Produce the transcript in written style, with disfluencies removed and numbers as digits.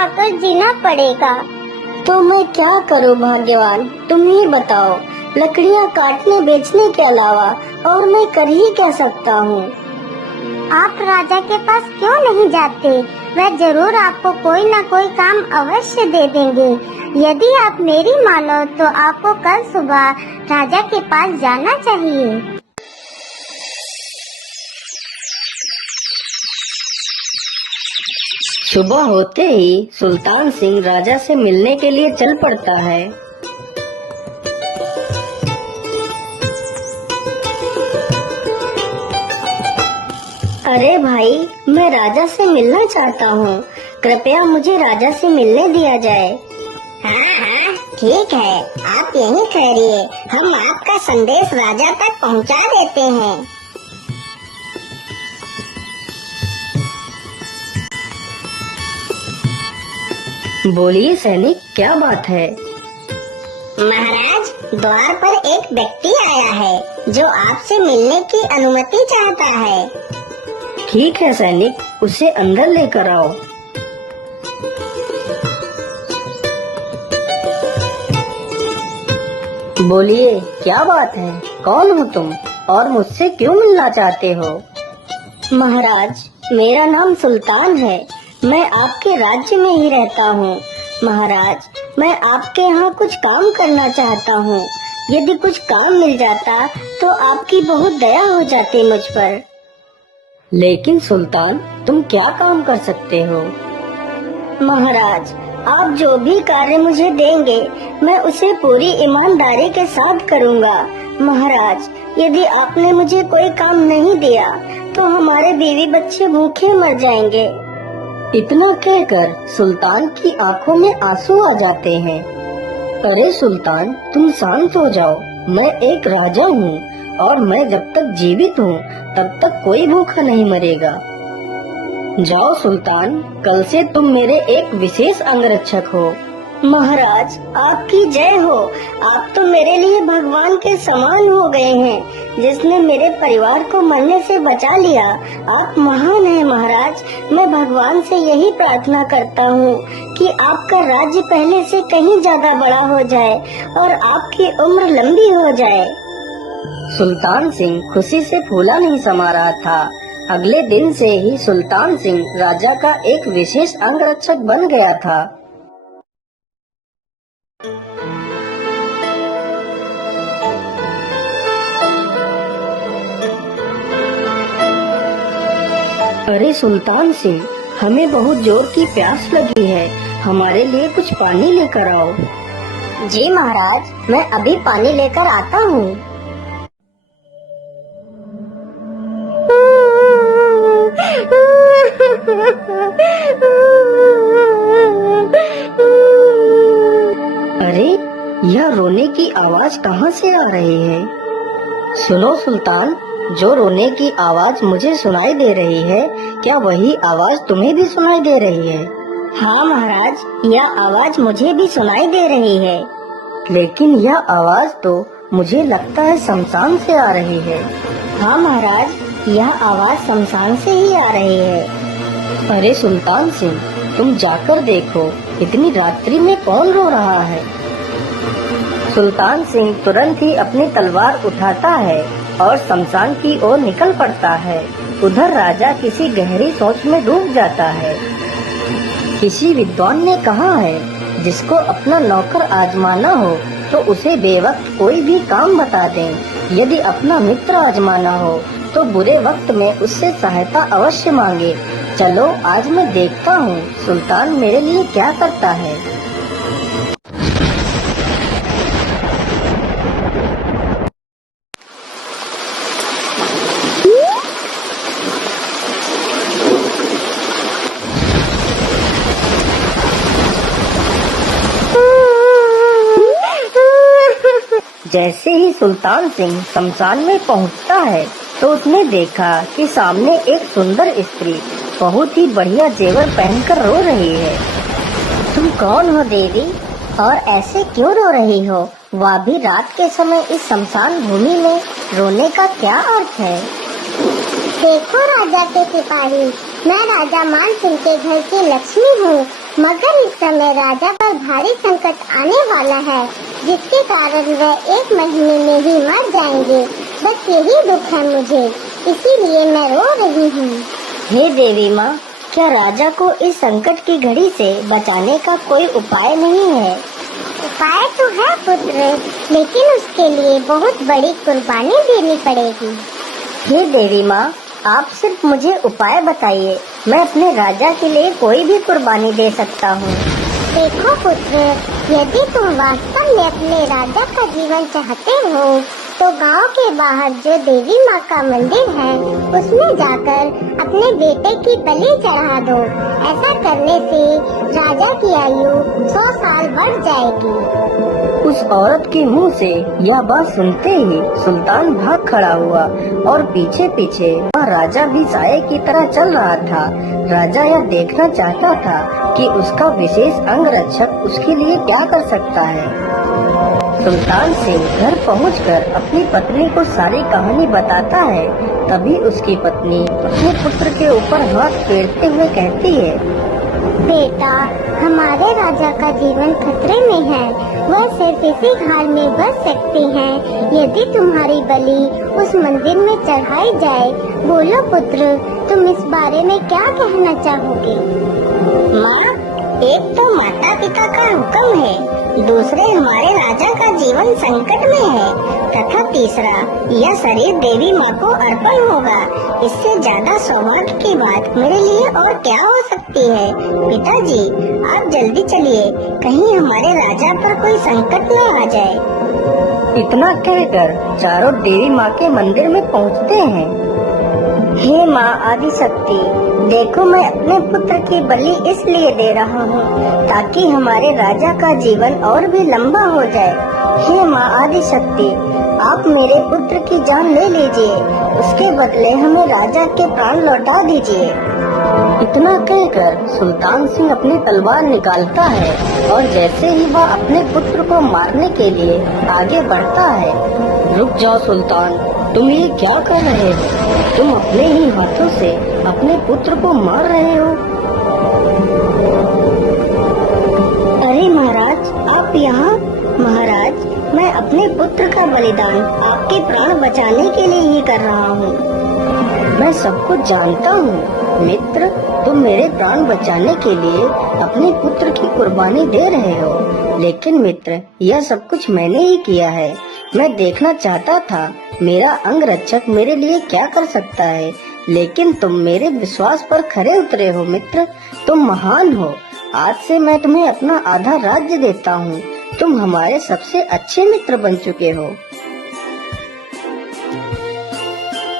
खाकर जीना पड़ेगा। तो मैं क्या करूं भाग्यवान, तुम ही बताओ। लकड़ियां काटने बेचने के अलावा और मैं कर ही क्या सकता हूँ। आप राजा के पास क्यों नहीं जाते? वह जरूर आपको कोई न कोई काम अवश्य दे देंगे। यदि आप मेरी मानो तो आपको कल सुबह राजा के पास जाना चाहिए। सुबह होते ही सुल्तान सिंह राजा से मिलने के लिए चल पड़ता है। अरे भाई, मैं राजा से मिलना चाहता हूँ, कृपया मुझे राजा से मिलने दिया जाए। हाँ, ठीक है, आप यहीं ठहरिए, हम आपका संदेश राजा तक पहुँचा देते हैं। बोलिए सैनिक, क्या बात है? महाराज, द्वार पर एक व्यक्ति आया है जो आपसे मिलने की अनुमति चाहता है। ठीक है सैनिक, उसे अंदर लेकर आओ। बोलिए, क्या बात है? कौन हो तुम और मुझसे क्यों मिलना चाहते हो? महाराज, मेरा नाम सुल्तान है। मैं आपके राज्य में ही रहता हूँ। महाराज, मैं आपके यहाँ कुछ काम करना चाहता हूँ। यदि कुछ काम मिल जाता तो आपकी बहुत दया हो जाती मुझ पर। लेकिन सुल्तान, तुम क्या काम कर सकते हो? महाराज, आप जो भी कार्य मुझे देंगे मैं उसे पूरी ईमानदारी के साथ करूँगा। महाराज, यदि आपने मुझे कोई काम नहीं दिया तो हमारे बीवी बच्चे भूखे मर जाएंगे। इतना कहकर सुल्तान की आंखों में आंसू आ जाते हैं। अरे सुल्तान, तुम शांत हो जाओ। मैं एक राजा हूँ और मैं जब तक जीवित हूँ तब तक कोई भूखा नहीं मरेगा। जाओ सुल्तान, कल से तुम मेरे एक विशेष अंगरक्षक हो। महाराज, आपकी जय हो। आप तो मेरे लिए भगवान के समान हो गए हैं, जिसने मेरे परिवार को मरने से बचा लिया। आप महान हैं महाराज। मैं भगवान से यही प्रार्थना करता हूँ कि आपका राज्य पहले से कहीं ज्यादा बड़ा हो जाए और आपकी उम्र लंबी हो जाए। सुल्तान सिंह खुशी से फूला नहीं समा रहा था। अगले दिन से ही सुल्तान सिंह राजा का एक विशेष अंगरक्षक बन गया था। अरे सुल्तान सिंह, हमें बहुत जोर की प्यास लगी है, हमारे लिए कुछ पानी लेकर आओ। जी महाराज, मैं अभी पानी लेकर आता हूँ। अरे, यह रोने की आवाज कहाँ से आ रही है? सुनो सुल्तान, जो रोने की आवाज मुझे सुनाई दे रही है, क्या वही आवाज तुम्हें भी सुनाई दे रही है? हाँ महाराज, यह आवाज मुझे भी सुनाई दे रही है। लेकिन यह आवाज तो मुझे लगता है शमशान से आ रही है। हाँ महाराज, यह आवाज शमशान से ही आ रही है। अरे सुल्तान सिंह, तुम जाकर देखो, इतनी रात्रि में कौन रो रहा है? सुल्तान सिंह तुरंत ही अपनी तलवार उठाता है और शमशान की ओर निकल पड़ता है। उधर राजा किसी गहरी सोच में डूब जाता है। किसी विद्वान ने कहा है, जिसको अपना नौकर आजमाना हो तो उसे बेवक्त कोई भी काम बता दें। यदि अपना मित्र आजमाना हो तो बुरे वक्त में उससे सहायता अवश्य मांगे। चलो, आज मैं देखता हूँ सुल्तान मेरे लिए क्या करता है। जैसे ही सुल्तान सिंह शमशान में पहुंचता है तो उसने देखा कि सामने एक सुंदर स्त्री बहुत ही बढ़िया जेवर पहनकर रो रही है। तुम कौन हो देवी, और ऐसे क्यों रो रही हो? वह भी रात के समय इस शमशान भूमि में रोने का क्या अर्थ है? देखो राजा के सिपाही, मैं राजा मान सिंह के घर की लक्ष्मी हूँ मगर इस समय राजा पर भारी संकट आने वाला है, जिसके कारण वह 1 महीने में ही मर जाएंगे। बस यही दुख है मुझे, इसीलिए मैं रो रही हूँ। हे देवी माँ, क्या राजा को इस संकट की घड़ी से बचाने का कोई उपाय नहीं है? उपाय तो है पुत्र, लेकिन उसके लिए बहुत बड़ी कुर्बानी देनी पड़ेगी। हे देवी माँ, आप सिर्फ मुझे उपाय बताइए, मैं अपने राजा के लिए कोई भी कुर्बानी दे सकता हूँ। देखो पुत्र, यदि तुम वास्तव में अपने राजा का जीवन चाहते हो तो गांव के बाहर जो देवी माँ का मंदिर है उसमें जाकर अपने बेटे की बलि चढ़ा दो। ऐसा करने से राजा की आयु 100 साल बढ़ जाएगी। उस औरत के मुंह से यह बात सुनते ही सुल्तान भाग खड़ा हुआ और पीछे पीछे वह राजा भी साये की तरह चल रहा था। राजा यह देखना चाहता था कि उसका विशेष अंगरक्षक उसके लिए क्या कर सकता है। सुल्तान सिंह घर पहुंचकर अपनी पत्नी को सारी कहानी बताता है। तभी उसकी पत्नी अपने पुत्र के ऊपर हाथ फेरते हुए कहती है, बेटा, हमारे राजा का जीवन खतरे में है। वह सिर्फ इसी घाट में बच सकते हैं। यदि तुम्हारी बलि उस मंदिर में चढ़ाई जाए, बोलो पुत्र, तुम इस बारे में क्या कहना चाहोगे? माँ, एक तो माता पिता का हुक्म है, दूसरे हमारे राजा का जीवन संकट में है, तथा तीसरा यह शरीर देवी माँ को अर्पण होगा। इससे ज्यादा सौभाग्य की बात मेरे लिए और क्या हो सकती है? पिताजी, आप जल्दी चलिए, कहीं हमारे राजा पर कोई संकट न आ जाए। इतना कहकर चारों देवी माँ के मंदिर में पहुँचते हैं। हे माँ आदिशक्ति, देखो मैं अपने पुत्र की बलि इसलिए दे रहा हूँ ताकि हमारे राजा का जीवन और भी लंबा हो जाए। हे माँ आदिशक्ति, आप मेरे पुत्र की जान ले लीजिए, उसके बदले हमें राजा के प्राण लौटा दीजिए। इतना कहकर सुल्तान सिंह अपनी तलवार निकालता है और जैसे ही वह अपने पुत्र को मारने के लिए आगे बढ़ता है। रुक जाओ सुल्तान, तुम ये क्या कर रहे हो? तुम अपने ही हाथों से अपने पुत्र को मार रहे हो। अरे महाराज, आप यहाँ? महाराज, मैं अपने पुत्र का बलिदान आपके प्राण बचाने के लिए ही कर रहा हूँ। मैं सब कुछ जानता हूँ मित्र, तुम मेरे प्राण बचाने के लिए अपने पुत्र की कुर्बानी दे रहे हो, लेकिन मित्र, यह सब कुछ मैंने ही किया है। मैं देखना चाहता था मेरा अंगरक्षक मेरे लिए क्या कर सकता है, लेकिन तुम मेरे विश्वास पर खरे उतरे हो मित्र, तुम महान हो। आज से मैं तुम्हें अपना आधा राज्य देता हूँ। तुम हमारे सबसे अच्छे मित्र बन चुके हो।